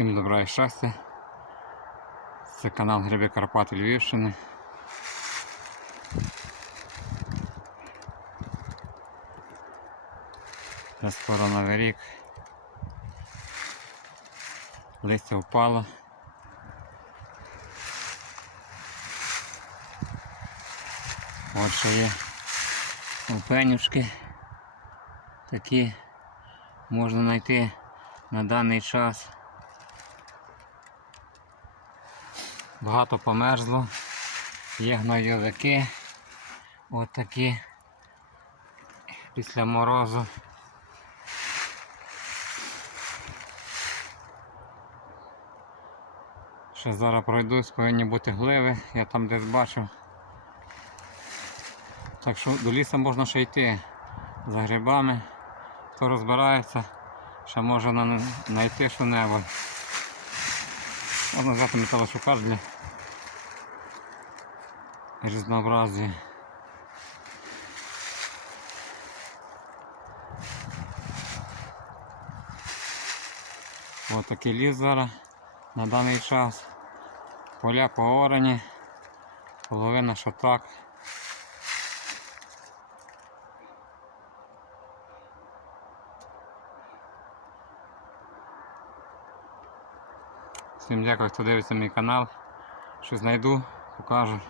Всім добра і щастя. Це канал Гриби Карпати Львівщини. Зараз скоро новий рік. Листя впало. От що є пенюшки. Такі можна знайти на даний час. Багато померзло. Є гнойовики. От такі після морозу. Ще зараз пройдусь, повинні бути гливи, я там десь бачив. Так що до лісу можна ще йти за грибами. Хто розбирається, ще може знайти що-небудь. Можна взяти металошукач для різнообразі. Ось такий ліс зараз на даний час. Поля поорані, половина що так. Всім дякую, хто дивиться мій канал. Що знайду, покажу.